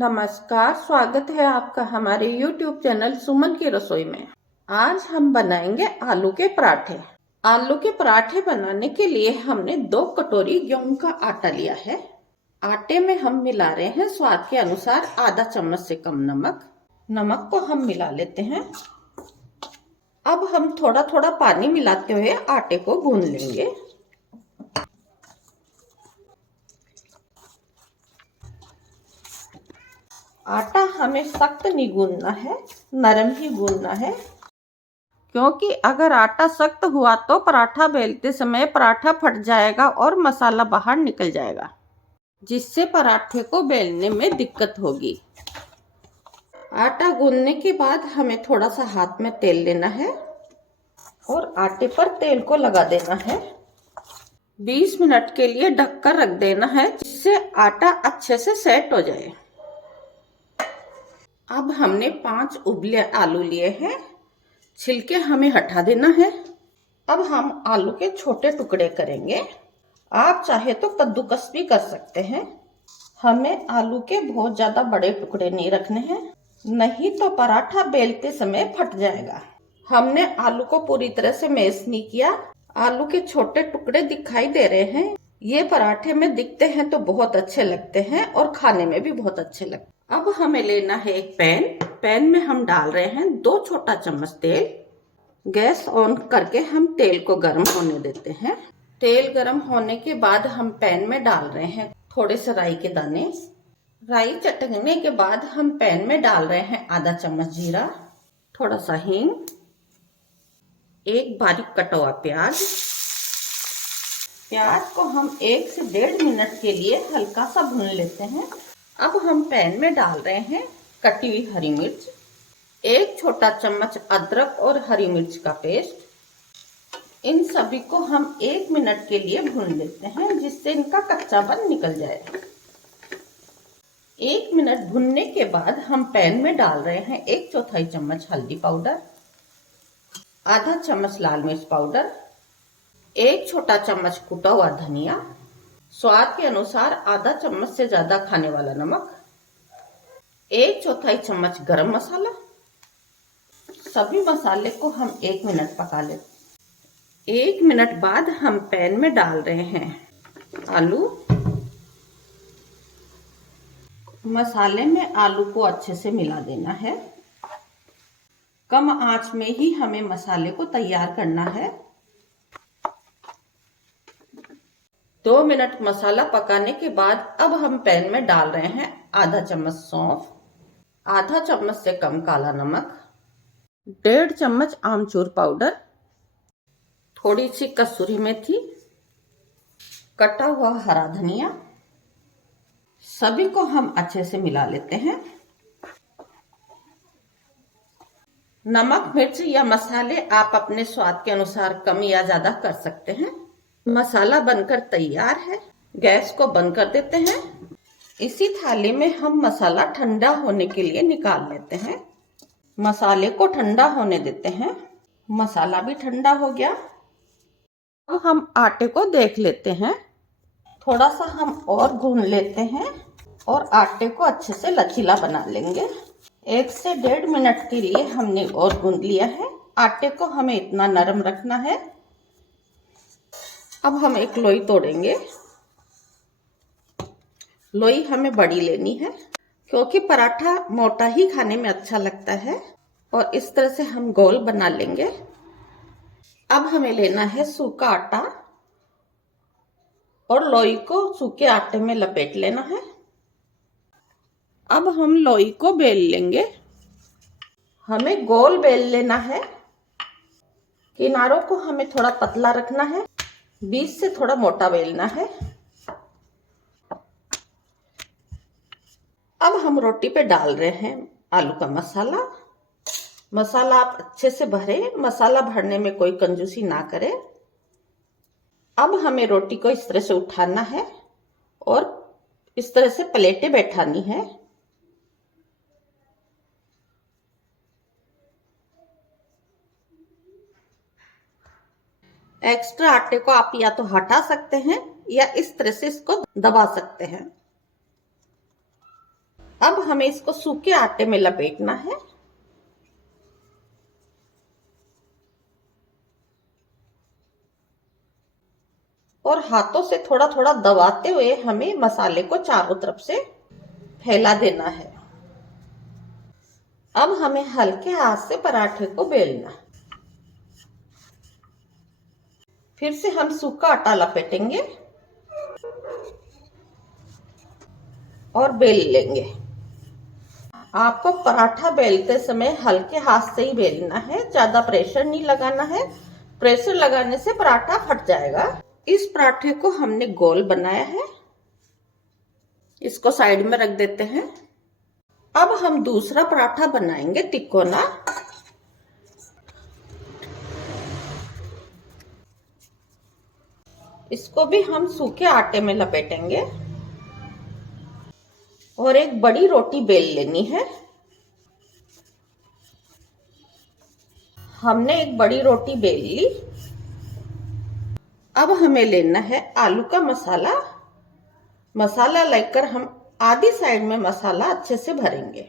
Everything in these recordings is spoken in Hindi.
नमस्कार, स्वागत है आपका हमारे YouTube चैनल सुमन की रसोई में। आज हम बनाएंगे आलू के पराठे। आलू के पराठे बनाने के लिए हमने 2 कटोरी गेहूं का आटा लिया है। आटे में हम मिला रहे हैं स्वाद के अनुसार आधा चम्मच से कम नमक। नमक को हम मिला लेते हैं। अब हम थोड़ा थोड़ा पानी मिलाते हुए आटे को गूंद लेंगे। आटा हमें सख्त नहीं गूंदना है, नरम ही गूंदना है, क्योंकि अगर आटा सख्त हुआ तो पराठा बेलते समय पराठा फट जाएगा और मसाला बाहर निकल जाएगा, जिससे पराठे को बेलने में दिक्कत होगी। आटा गूंदने के बाद हमें थोड़ा सा हाथ में तेल लेना है और आटे पर तेल को लगा देना है। 20 मिनट के लिए ढककर रख देना है, जिससे आटा अच्छे से सेट हो जाए। अब हमने 5 उबले आलू लिए हैं, छिलके हमें हटा देना है। अब हम आलू के छोटे टुकड़े करेंगे। आप चाहे तो कद्दूकस भी कर सकते हैं। हमें आलू के बहुत ज्यादा बड़े टुकड़े नहीं रखने हैं, नहीं तो पराठा बेलते समय फट जाएगा। हमने आलू को पूरी तरह से मैश नहीं किया। आलू के छोटे टुकड़े दिखाई दे रहे हैं। ये पराठे में दिखते हैं तो बहुत अच्छे लगते हैं और खाने में भी बहुत अच्छे लगते हैं। अब हमें लेना है एक पैन में हम डाल रहे हैं 2 छोटा चम्मच तेल। गैस ऑन करके हम तेल को गर्म होने देते हैं। तेल गर्म होने के बाद हम पैन में डाल रहे हैं थोड़े से राई के दाने। राई चटकने के बाद हम पैन में डाल रहे हैं आधा चम्मच जीरा, थोड़ा सा हींग, एक बारीक कटा हुआ प्याज। प्याज को हम 1 से 1.5 मिनट के लिए हल्का सा भून लेते हैं। अब हम पैन में डाल रहे हैं कटी हुई हरी मिर्च, 1 छोटा चम्मच अदरक और हरी मिर्च का पेस्ट। इन सभी को हम 1 मिनट के लिए भून लेते हैं, जिससे इनका कच्चापन निकल जाए। 1 मिनट भूनने के बाद हम पैन में डाल रहे हैं 1/4 चम्मच हल्दी पाउडर, आधा चम्मच लाल मिर्च पाउडर, 1 छोटा चम्मच कुटा हुआ धनिया, स्वाद के अनुसार आधा चम्मच से ज्यादा खाने वाला नमक, 1/4 चम्मच गरम मसाला। सभी मसाले को हम 1 मिनट पका लेते। 1 मिनट बाद हम पैन में डाल रहे हैं आलू। मसाले में आलू को अच्छे से मिला देना है। कम आंच में ही हमें मसाले को तैयार करना है। 2 मिनट मसाला पकाने के बाद अब हम पैन में डाल रहे हैं आधा चम्मच सौंफ, आधा चम्मच से कम काला नमक, 1.5 चम्मच आमचूर पाउडर, थोड़ी सी कसूरी मेथी, कटा हुआ हरा धनिया। सभी को हम अच्छे से मिला लेते हैं। नमक मिर्च या मसाले आप अपने स्वाद के अनुसार कम या ज्यादा कर सकते हैं। मसाला बनकर तैयार है। गैस को बंद कर देते हैं। इसी थाली में हम मसाला ठंडा होने के लिए निकाल लेते हैं। मसाले को ठंडा होने देते हैं। मसाला भी ठंडा हो गया। अब हम आटे को देख लेते हैं। थोड़ा सा हम और गूंद लेते हैं और आटे को अच्छे से लचीला बना लेंगे। 1 से 1.5 मिनट के लिए हमने और गूंद लिया है। आटे को हमें इतना नरम रखना है। अब हम एक लोई तोड़ेंगे। लोई हमें बड़ी लेनी है, क्योंकि पराठा मोटा ही खाने में अच्छा लगता है। और इस तरह से हम गोल बना लेंगे। अब हमें लेना है सूखा आटा और लोई को सूखे आटे में लपेट लेना है। अब हम लोई को बेल लेंगे। हमें गोल बेल लेना है। किनारों को हमें थोड़ा पतला रखना है। बीच से थोड़ा मोटा बेलना है। अब हम रोटी पे डाल रहे हैं आलू का मसाला। मसाला आप अच्छे से भरें, मसाला भरने में कोई कंजूसी ना करें। अब हमें रोटी को इस तरह से उठाना है और इस तरह से प्लेटें बैठानी है। एक्स्ट्रा आटे को आप या तो हटा सकते हैं या इस तरह से इसको दबा सकते हैं। अब हमें इसको सूखे आटे में लपेटना है और हाथों से थोड़ा थोड़ा दबाते हुए हमें मसाले को चारों तरफ से फैला देना है। अब हमें हल्के हाथ से पराठे को बेलना है। फिर से हम सूखा आटा लपेटेंगे और बेल लेंगे। आपको पराठा बेलते समय हल्के हाथ से ही बेलना है, ज्यादा प्रेशर नहीं लगाना है। प्रेशर लगाने से पराठा फट जाएगा। इस पराठे को हमने गोल बनाया है, इसको साइड में रख देते हैं। अब हम दूसरा पराठा बनाएंगे तिकोना। इसको भी हम सूखे आटे में लपेटेंगे और एक बड़ी रोटी बेल लेनी है। हमने एक बड़ी रोटी बेल ली। अब हमें लेना है आलू का मसाला। मसाला लेकर हम आधी साइड में मसाला अच्छे से भरेंगे।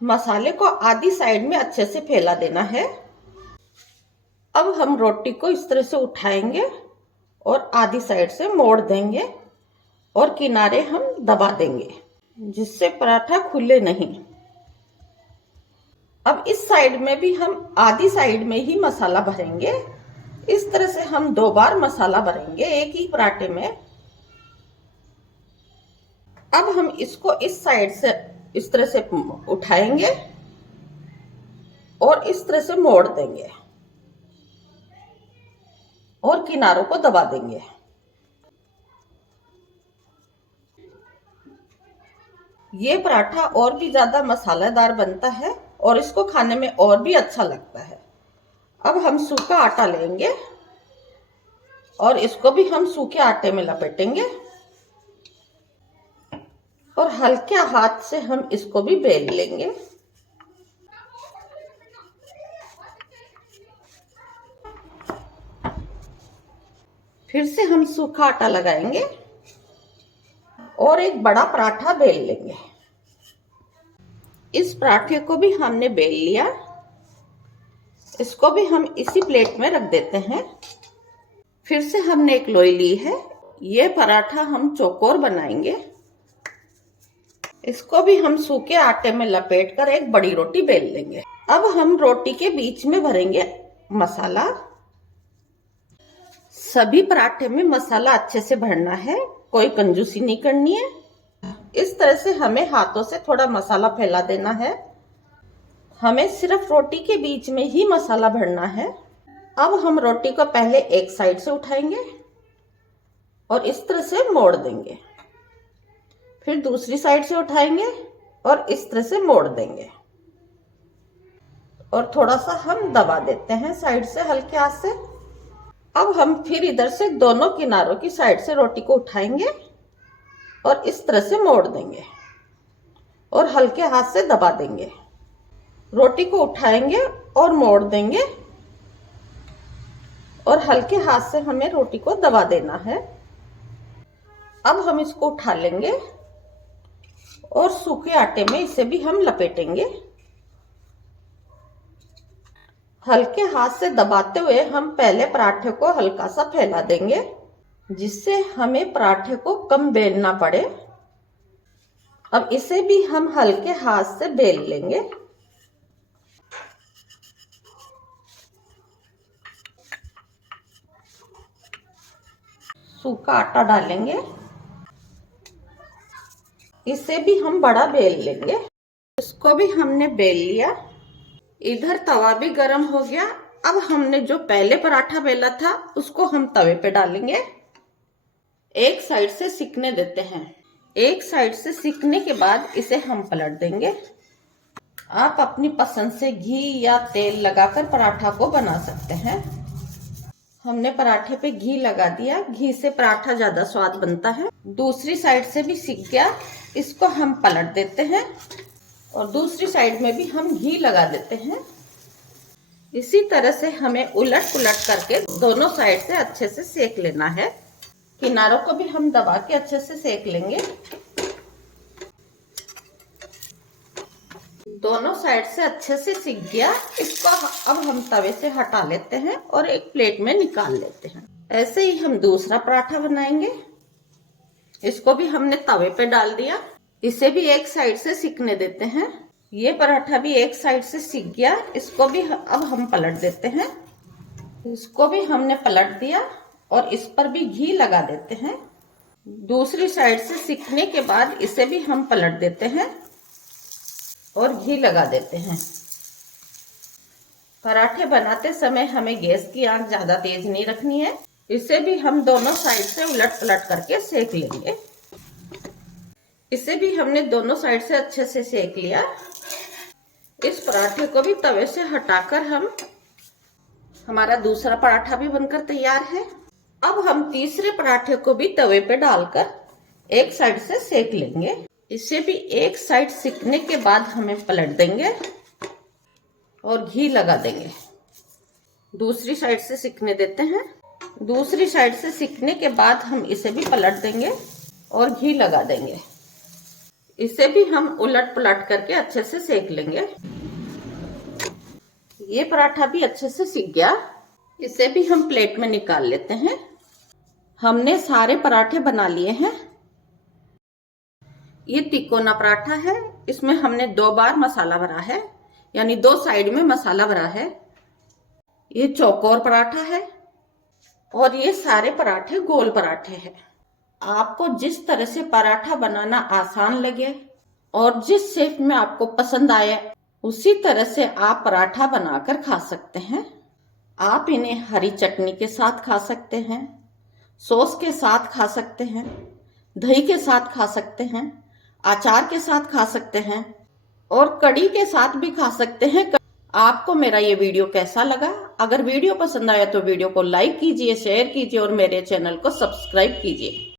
मसाले को आधी साइड में अच्छे से फैला देना है। अब हम रोटी को इस तरह से उठाएंगे और आधी साइड से मोड़ देंगे और किनारे हम दबा देंगे जिससे पराठा खुले नहीं। अब इस साइड में भी हम आधी साइड में ही मसाला भरेंगे। इस तरह से हम 2 बार मसाला भरेंगे एक ही पराठे में। अब हम इसको इस साइड से इस तरह से उठाएंगे और इस तरह से मोड़ देंगे और किनारों को दबा देंगे। ये पराठा और भी ज्यादा मसालेदार बनता है और इसको खाने में और भी अच्छा लगता है। अब हम सूखा आटा लेंगे और इसको भी हम सूखे आटे में लपेटेंगे और हल्के हाथ से हम इसको भी बेल लेंगे। फिर से हम सूखा आटा लगाएंगे और एक बड़ा पराठा बेल लेंगे। इस पराठे को भी हमने बेल लिया। इसको भी हम इसी प्लेट में रख देते हैं। फिर से हमने एक लोई ली है। ये पराठा हम चौकोर बनाएंगे। इसको भी हम सूखे आटे में लपेटकर एक बड़ी रोटी बेल लेंगे। अब हम रोटी के बीच में भरेंगे मसाला। सभी पराठे में मसाला अच्छे से भरना है, कोई कंजूसी नहीं करनी है। इस तरह से हमें हाथों से थोड़ा मसाला फैला देना है। हमें सिर्फ रोटी के बीच में ही मसाला भरना है। अब हम रोटी को पहले एक साइड से उठाएंगे और इस तरह से मोड़ देंगे। फिर दूसरी साइड से उठाएंगे और इस तरह से मोड़ देंगे और थोड़ा सा हम दबा देते हैं साइड से हल्के हाथ से। अब हम फिर इधर से दोनों किनारों की साइड से रोटी को उठाएंगे और इस तरह से मोड़ देंगे और हल्के हाथ से दबा देंगे। रोटी को उठाएंगे और मोड़ देंगे और हल्के हाथ से हमें रोटी को दबा देना है। अब हम इसको उठा लेंगे और सूखे आटे में इसे भी हम लपेटेंगे। हल्के हाथ से दबाते हुए हम पहले पराठे को हल्का सा फैला देंगे जिससे हमें पराठे को कम बेलना पड़े। अब इसे भी हम हल्के हाथ से बेल लेंगे। सूखा आटा डालेंगे। इसे भी हम बड़ा बेल लेंगे। इसको भी हमने बेल लिया। इधर तवा भी गर्म हो गया। अब हमने जो पहले पराठा बेला था उसको हम तवे पे डालेंगे। एक साइड से सिकने देते हैं। एक साइड से सिकने के बाद इसे हम पलट देंगे। आप अपनी पसंद से घी या तेल लगाकर पराठा को बना सकते हैं। हमने पराठे पे घी लगा दिया। घी से पराठा ज्यादा स्वाद बनता है। दूसरी साइड से भी सिक गया, इसको हम पलट देते हैं और दूसरी साइड में भी हम घी लगा देते हैं। इसी तरह से हमें उलट पुलट करके दोनों साइड से अच्छे से सेक लेना है। किनारों को भी हम दबा के अच्छे से सेक लेंगे। दोनों साइड से अच्छे से सिक गया। इसको अब हम तवे से हटा लेते हैं और एक प्लेट में निकाल लेते हैं। ऐसे ही हम दूसरा पराठा बनाएंगे। इसको भी हमने तवे पे डाल दिया। इसे भी एक साइड से सिकने देते हैं। ये पराठा भी एक साइड से सिक गया। इसको भी अब हम पलट देते हैं। इसको भी हमने पलट दिया और इस पर भी घी लगा देते हैं। दूसरी साइड से सिकने के बाद इसे भी हम पलट देते हैं और घी लगा देते हैं। पराठे बनाते समय हमें गैस की आंच ज्यादा तेज नहीं रखनी है। इसे भी हम दोनों साइड से उलट पलट करके सेक लेंगे। इसे भी हमने दोनों साइड से अच्छे से सेक लिया। इस पराठे को भी तवे से हटाकर हमारा दूसरा पराठा भी बनकर तैयार है। अब हम तीसरे पराठे को भी तवे पे डालकर एक साइड से सेक लेंगे। इसे भी एक साइड सिकने के बाद हमें पलट देंगे और घी लगा देंगे। दूसरी साइड से सिकने देते हैं। दूसरी साइड से सिकने के बाद हम इसे भी पलट देंगे और घी लगा देंगे। इसे भी हम उलट पुलट करके अच्छे से सेक लेंगे। ये पराठा भी अच्छे से सिक गया। इसे भी हम प्लेट में निकाल लेते हैं। हमने सारे पराठे बना लिए हैं। ये तिकोना पराठा है। इसमें हमने 2 बार मसाला भरा है, यानी 2 साइड में मसाला भरा है। ये चौकोर पराठा है और ये सारे पराठे गोल पराठे हैं। आपको जिस तरह से पराठा बनाना आसान लगे और जिस शेप में आपको पसंद आए उसी तरह से आप पराठा बनाकर खा सकते हैं। आप इन्हें हरी चटनी के साथ खा सकते हैं, सॉस के साथ खा सकते हैं, दही के साथ खा सकते हैं, अचार के साथ खा सकते हैं और कड़ी के साथ भी खा सकते हैं। आपको मेरा ये वीडियो कैसा लगा? अगर वीडियो पसंद आया तो वीडियो को लाइक कीजिए, शेयर कीजिए और मेरे चैनल को सब्सक्राइब कीजिए।